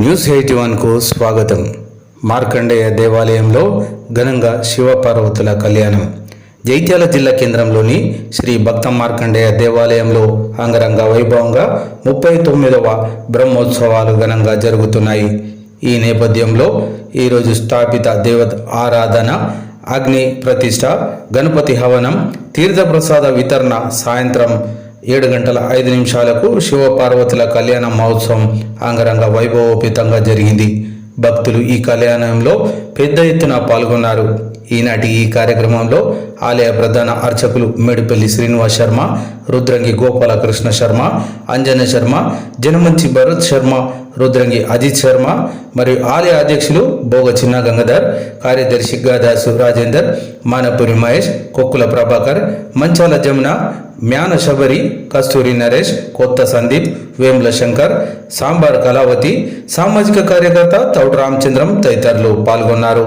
News eighty వన్కు స్వాగతం. మార్కండేయ దేవాలయంలో ఘనంగా శివపార్వతుల కళ్యాణం. జైత్యాల జిల్లా కేంద్రంలోని శ్రీ భక్త మార్కండేయ దేవాలయంలో అంగరంగ వైభవంగా ముప్పై తొమ్మిదవ బ్రహ్మోత్సవాలు ఘనంగా జరుగుతున్నాయి. ఈ నేపథ్యంలో ఈరోజు స్థాపిత దేవత ఆరాధన అగ్ని ప్రతిష్ట గణపతి హవనం తీర్థప్రసాద వితరణ సాయంత్రం ఏడు గంటల ఐదు నిమిషాలకు శివపార్వతుల కళ్యాణ మహోత్సవం అంగరంగ వైభవోపేతంగా జరిగింది. భక్తులు ఈ కళ్యాణంలో పెద్ద ఎత్తున పాల్గొన్నారు. ఈనాటి ఈ కార్యక్రమంలో ఆలయ ప్రధాన అర్చకులు మేడిపల్లి శ్రీనివాస్ శర్మ రుద్రంగి గోపాలకృష్ణ శర్మ అంజన శర్మ జనమంచి భరత్ శర్మ రుద్రంగి అజిత్ శర్మ మరియు ఆలయ అధ్యక్షులు భోగ చిన్న గంగాధర్ కార్యదర్శి గాదాసు రాజేందర్ మానపురి మహేష్ కొక్కుల ప్రభాకర్ మంచాల జమున మ్యాన శబరి కస్తూరి నరేష్ కొత్త సందీప్ వేముల శంకర్ సాంబార్ కళావతి సామాజిక కార్యకర్త తౌడు రామచంద్రం తదితరులు పాల్గొన్నారు.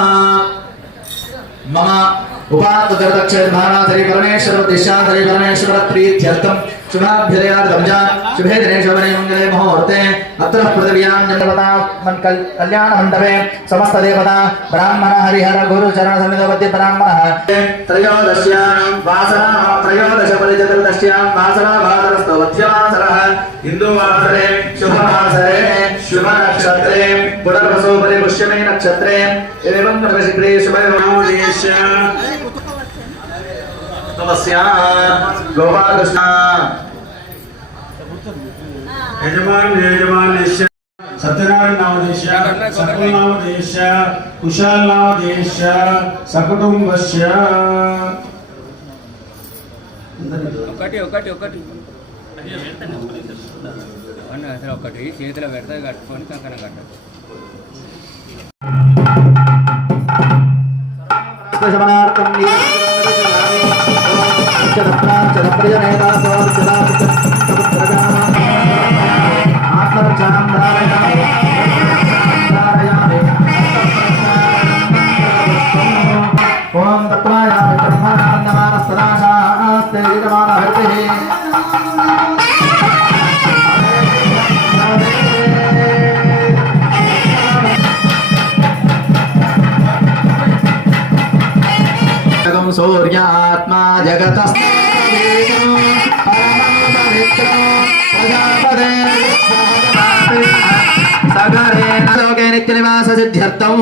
उपात्तदक्षिणभाराधरि परमेश्वर दिशाधरि परमेश्वर प्रीत्यर्थं शुभाभ्युदयार्थं च शुभे दिने शोभने मङ्गले मुहूर्ते अत्र पृथिव्यां जनपदा मन् कल्, कल्याणमण्डपे समस्तदेवता ब्राह्मण, हरिहर, गुरु, चरण गुरुचरण समितपति ब्राह्मणः। त्रयोदश्यां वासरा त्रयोदश परिचतुर्दश्यां वासरा भादरस्तो मध्यवासरः हिन्दुवासरे शुभवासरे शुभनक्षत्रे, पुनर्वसोपरि पुष्यमे नक्षत्रे। एवं नवशिग्रे शुभयोगेश्य। గోపాలకృష్ణ. యజమాన్ యజమాన్ సత్యనారాయణ నామదేశ సకలనామదేశ ఒకటి ఒకటి ఒకటి. ఒకటి. చేతిలో పెడతా కట్టుకొని కంకణ కట్టదు సమనార్థం శమనార్థం ఆత్మరక్షణం జగం సూర్యాత్మా జగత నిత్యనివాస సిద్ధ్యర్థం.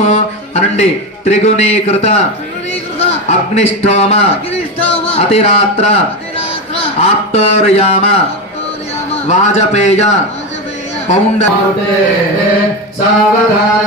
అనండి. త్రిగుణీకృత అగ్నిష్టోమ అతిరాత్ర ఆప్తోర్యామ వాజపేయ పౌండ సావధాన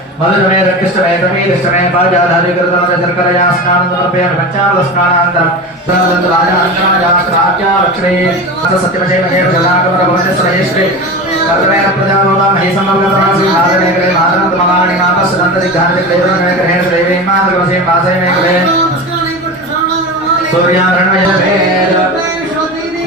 मधुरमे रक्तमे तमीदस्तमे पाजाधारीकृतमदशर्करया स्नानं समर्पयामि पञ्चामदस्नानान्तरं तदनन्तराजान्तराजा श्राद्या लक्ष्मी सत्यमशेमशेम जलाकमरभवनश्रेष्ठे कर्तवेन प्रजाभवां हि सम्भवतमासीधारणे कृते मादनन्तमलानि नामस्सन्तदिग्धारणे ग्रहे श्रेवीं मातृवशें वासे मे कृते सूर्यारणयभेद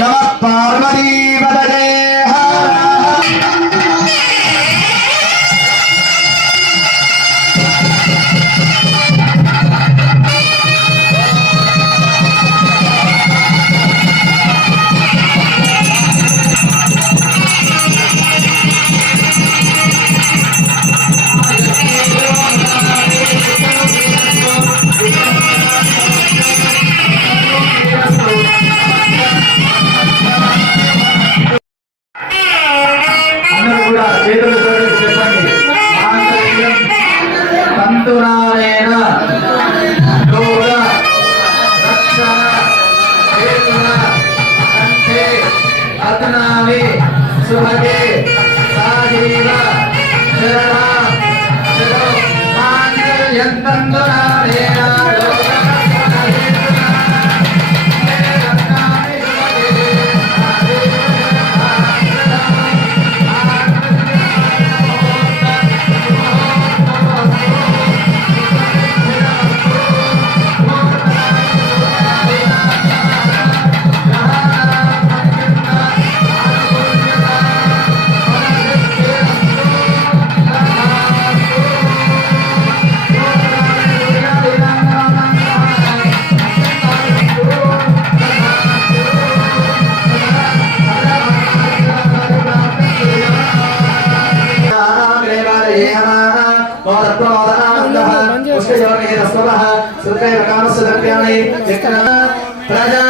నమ పార్వతీ ప్రజా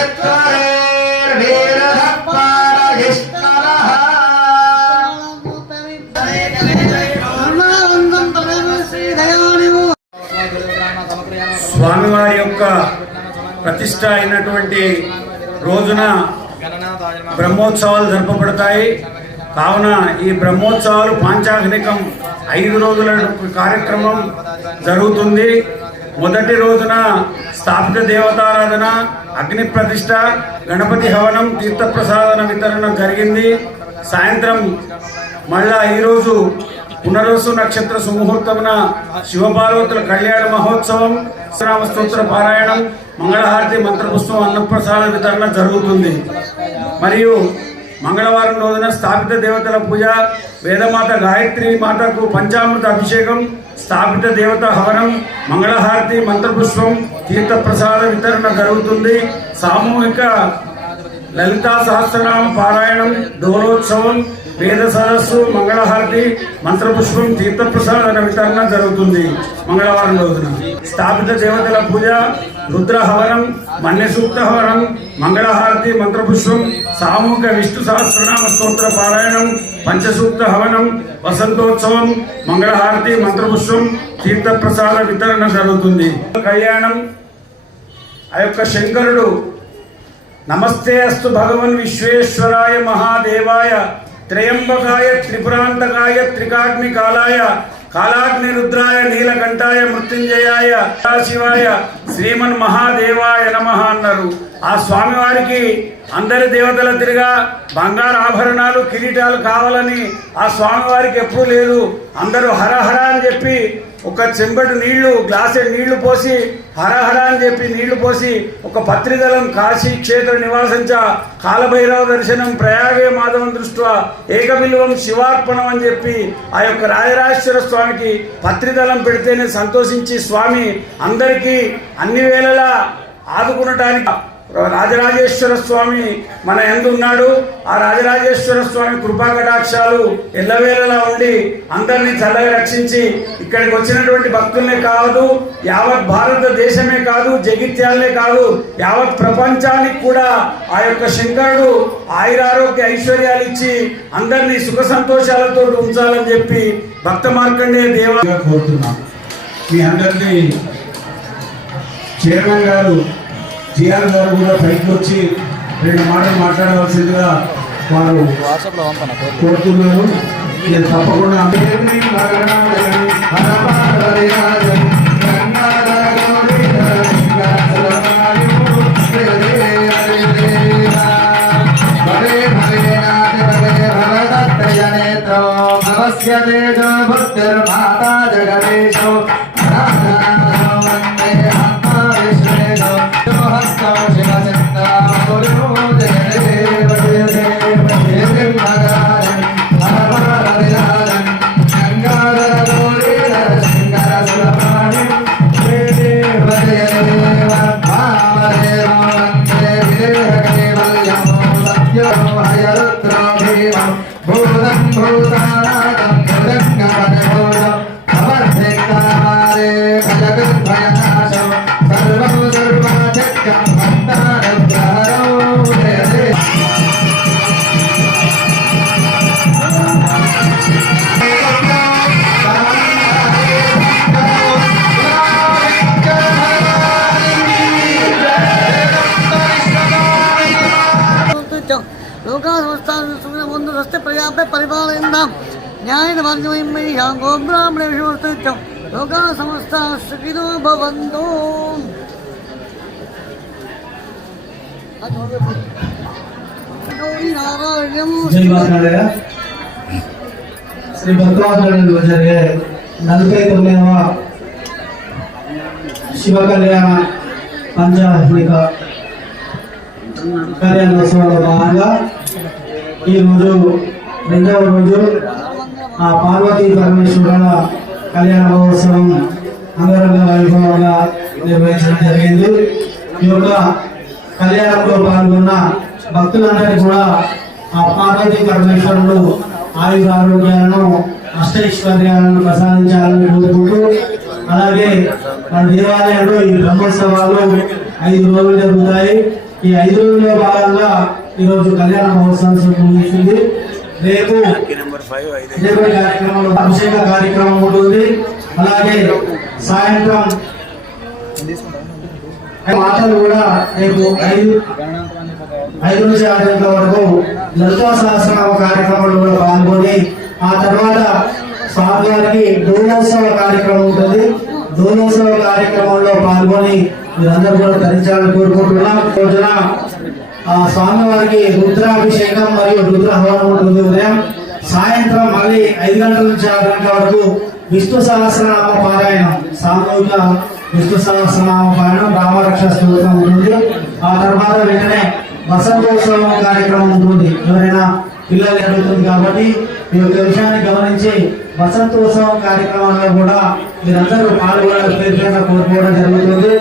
యొక్క ప్రతిష్ట అయినటువంటి రోజున బ్రహ్మోత్సవాలు జరపబడతాయి. కావున ఈ బ్రహ్మోత్సవాలు పాంచాగ్నికం ఐదు రోజుల కార్యక్రమం జరుగుతుంది. మొదటి రోజున స్థాపిత దేవతారాధన అగ్ని ప్రతిష్ట గణపతి హవనం తీర్థప్రసాదన వితరణ జరిగింది. సాయంత్రం మళ్ళా ఈరోజు పునర్వసు నక్షత్ర సుముహూర్తమున శివపార్వతుల కళ్యాణ మహోత్సవం శ్రీరామ స్తోత్ర పారాయణం మంగళహారతి మంత్రపుష్పం అన్నప్రసాద వితరణ జరుగుతుంది. మరియు మంగళవారం రోజున స్థాపిత దేవతల పూజ వేదమాత గాయత్రి మాతకు పంచామృత అభిషేకం స్థాపిత దేవత హవనం మంగళహారతి మంత్రపుష్పం తీర్థప్రసాద వితరణ జరుగుతుంది. సామూహిక లలితా సహస్రనామ పారాయణం డోలోత్సవం వేద సదస్సు మంగళహారతి మంత్రపుష్పం తీర్థప్రసాదన వితరణ జరుగుతుంది మంగళవారం రోజున. స్థాపిత దేవతల పూజ రుద్ర హవనం మన్య హవనం మంగళహారతి మంత్రపుష్పం సామూహిక విష్ణు సహస్రనామ స్తోత్ర పారాయణం పంచసూక్త హవనం వసంతోత్సవం మంగళహారతి మంత్రపుష్పం తీర్థప్రసాద వితరణ జరుగుతుంది. కళ్యాణం ఆ యొక్క శంకరుడు నమస్తే అస్తు భగవన్ విశ్వేశ్వరాయ మహాదేవాయ త్రయంబకాయ త్రిపురాంతకాయ త్రికాగ్ని కాలాయ కాలాగ్ని రుద్రాయ నీలకంఠాయ మృత్యుంజయాయ శివాయ శ్రీమన్ మహాదేవాయ నమ అన్నారు. ఆ స్వామివారికి అందరి దేవతల తిరిగా బంగారు ఆభరణాలు కిరీటాలు కావాలని ఆ స్వామివారికి ఎప్పుడూ లేదు. అందరూ హరహర అని చెప్పి ఒక చెంబడు నీళ్ళు గ్లాసెడ్ నీళ్ళు పోసి హరహర అని చెప్పి నీళ్ళు పోసి ఒక పత్రిదలం కాశీ క్షేత్ర నివాసంచ కాలభైరవ దర్శనం ప్రయాగే మాధవం దృష్ట్యా ఏకబిల్వం శివార్పణం అని చెప్పి ఆ యొక్క రాజరాజేశ్వర స్వామికి పత్రిదలం పెడితేనే సంతోషించి స్వామి అందరికీ అన్ని వేళలా ఆదుకునటానికి రాజరాజేశ్వర స్వామి మన ఎందు ఉన్నాడు ఆ రాజరాజేశ్వర స్వామి కృపా కటాక్షాలు ఎల్లవేళలా ఉండి అందరినీ చల్లగా రక్షించి ఇక్కడికి వచ్చినటువంటి భక్తులనే కాదు యావత్ భారతదేశమే కాదు జగిత్యాలనే కాదు యావత్ ప్రపంచానికి కూడా ఆ యొక్క శంకరుడు ఆయురారోగ్య ఐశ్వర్యాలు ఇచ్చి అందరినీ సుఖ సంతోషాలతో ఉంచాలని చెప్పి భక్త మార్కండే దేవ కోరుతున్నాను మీ అందరినీ చైర్మన్ గారు జిఆర్ గారు కూడా పైకి వచ్చి రెండు మాటలు మాట్లాడవలసిందిగా వారు కోరుతున్నారు నేను తప్పకుండా మార్గమయ్యా గోబ్రాహ్మణేషు వస్తుత్యం లోకా సంస్థ సుఖినో భవంతు నారాయణం జై మాట్లాడే శ్రీ భక్తవాసుడు జరిగే నలభై తొమ్మిదవ శివ కళ్యాణ పంచాహ్నిక కళ్యాణోత్సవంలో భాగంగా ఈరోజు రెండవ రోజు ఆ పార్వతీ పరమేశ్వరుల కళ్యాణ మహోత్సవం అంగరంగ వైభవంగా నిర్వహించడం జరిగింది. ఈ యొక్క కళ్యాణంలో పాల్గొన్న భక్తులందరికీ కూడా ఆ పార్వతీ పరమేశ్వరుడు ఆయుర ఆరోగ్యాలను అష్టైశ్వర్యాలను ప్రసాదించాలని కోరుకుంటూ అలాగే మన దేవాలయంలో ఈ బ్రహ్మోత్సవాలు ఐదు రోజులు జరుగుతాయి. ఈ ఐదు రోజుల భాగంగా ఈరోజు కళ్యాణ మహోత్సవం ముగిసింది రేపు కార్యక్రమంలో అభిషేక కార్యక్రమం ఉంటుంది. అలాగే సాయంత్రం మాటలు కూడా రేపు ఐదు ఐదు నుంచి ఆరు గంటల వరకు లలితా సహస్రనామ కార్యక్రమంలో కూడా పాల్గొని ఆ తర్వాత స్వామివారికి దోలోత్సవ కార్యక్రమం ఉంటుంది. దోలోత్సవ కార్యక్రమంలో పాల్గొని మీరందరూ కూడా ధరించాలని కోరుకుంటున్నాం. రోజున స్వామివారికి రుద్రాభిషేకం మరియు రుద్ర హవనం ఉంటుంది ఉదయం. సాయంత్రం మళ్ళీ ఐదు గంటల నుంచి ఆరు గంటల వరకు విష్ణు సహస్రనామ పారాయణం. సామూహిక విష్ణు సహస్రనామ పారాయణం రామరక్ష స్తోత్రం ఉంటుంది. ఆ తర్వాత వెంటనే వసంతోత్సవం కార్యక్రమం ఉంటుంది. ఎవరైనా పిల్లలు జరుగుతుంది కాబట్టి ఈ యొక్క విషయాన్ని గమనించి వసంతోత్సవం కార్యక్రమాల్లో కూడా మీరందరూ పాల్గొనాలని పేరు కోరుకోవడం జరుగుతుంది.